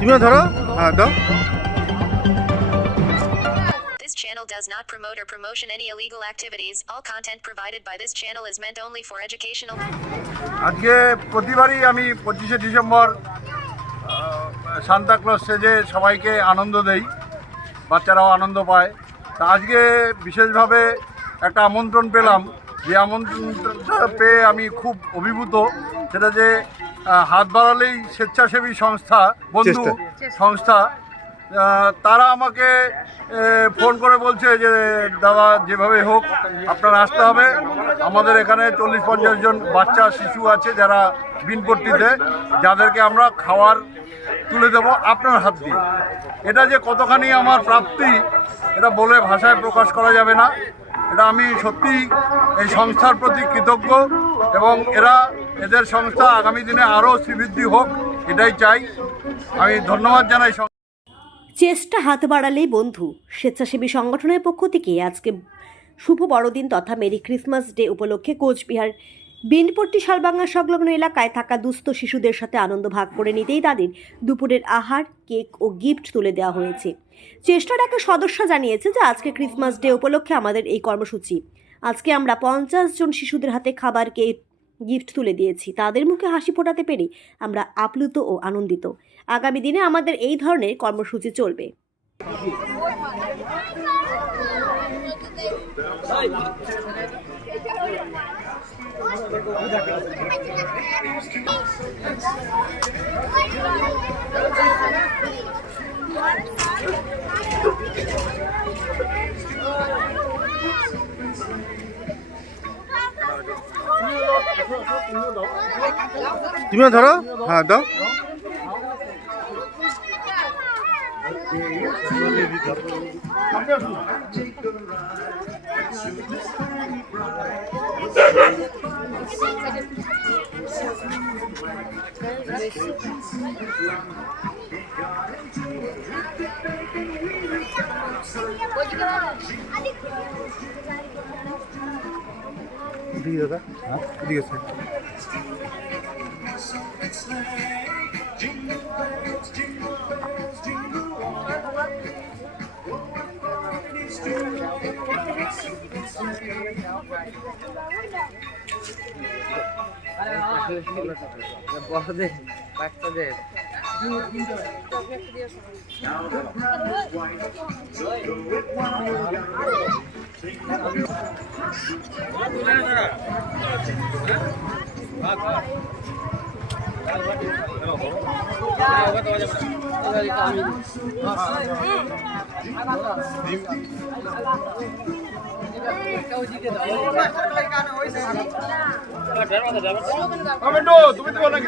তুমিও ধরো হ্যাঁ দাও This channel does not promote or promotion any illegal activities. All content provided by this channel is meant only for educational. আজকে প্রতিবারই আমি পঁচিশে ডিসেম্বর সান্তাক্লজ সেজে সবাইকে আনন্দ দেই বাচ্চারাও আনন্দ পায় তা আজকে বিশেষভাবে একটা আমন্ত্রণ পেলাম যে আমন্ত্রণটা পেয়ে আমি খুব অভিভূত সেটা যে হাত বাড়ালেই স্বেচ্ছাসেবী সংস্থা বন্ধু সংস্থা তারা আমাকে ফোন করে বলছে যে দাদা যেভাবে হোক আপনার আসতে হবে। আমাদের এখানে চল্লিশ পঞ্চাশ জন বাচ্চা শিশু আছে যারা বিনপট্টিতে যাদেরকে আমরা খাওয়ার তুলে দেব আপনার হাত দিয়ে। এটা যে কতখানি আমার প্রাপ্তি এটা বলে ভাষায় প্রকাশ করা যাবে না। এটা আমি সত্যি এই সংস্থার প্রতি কৃতজ্ঞ এবং এরা এদের সংস্থা আগামী দিনে আরও শ্রীবৃদ্ধি হোক, এটাই চাই। আমি ধন্যবাদ জানাই চেষ্টা হাত বাড়ালেই বন্ধু। স্বেচ্ছাসেবী সংগঠনের পক্ষ থেকে আজকে শুভ বড়দিন তথা মেরি ক্রিসমাস ডে উপলক্ষে কোচবিহার বিনপট্টি শালবাঙ্গা সংলগ্ন এলাকায় থাকা দুস্থ শিশুদের সাথে আনন্দ ভাগ করে নিতেই তাদের দুপুরের আহার, কেক ও গিফট তুলে দেওয়া হয়েছে। চেষ্টার একটা সদস্য জানিয়েছে যে আজকে ক্রিসমাস ডে উপলক্ষে আমাদের এই কর্মসূচি। আজকে আমরা পঞ্চাশ জন শিশুদের হাতে খাবার, কেক গিফট তুলে দিয়েছি। তাদের মুখে হাসি ফোটাতে পেরে আমরা আপ্লুত ও আনন্দিত। আগামী দিনে আমাদের এই ধরনের কর্মসূচি চলবে। তুমিও ধরো হ্যাঁ দাও এদিকে দাদা। এদিকে স্যার বড়দের বাচ্চাদের টমেটো তুমি দেবো নাকি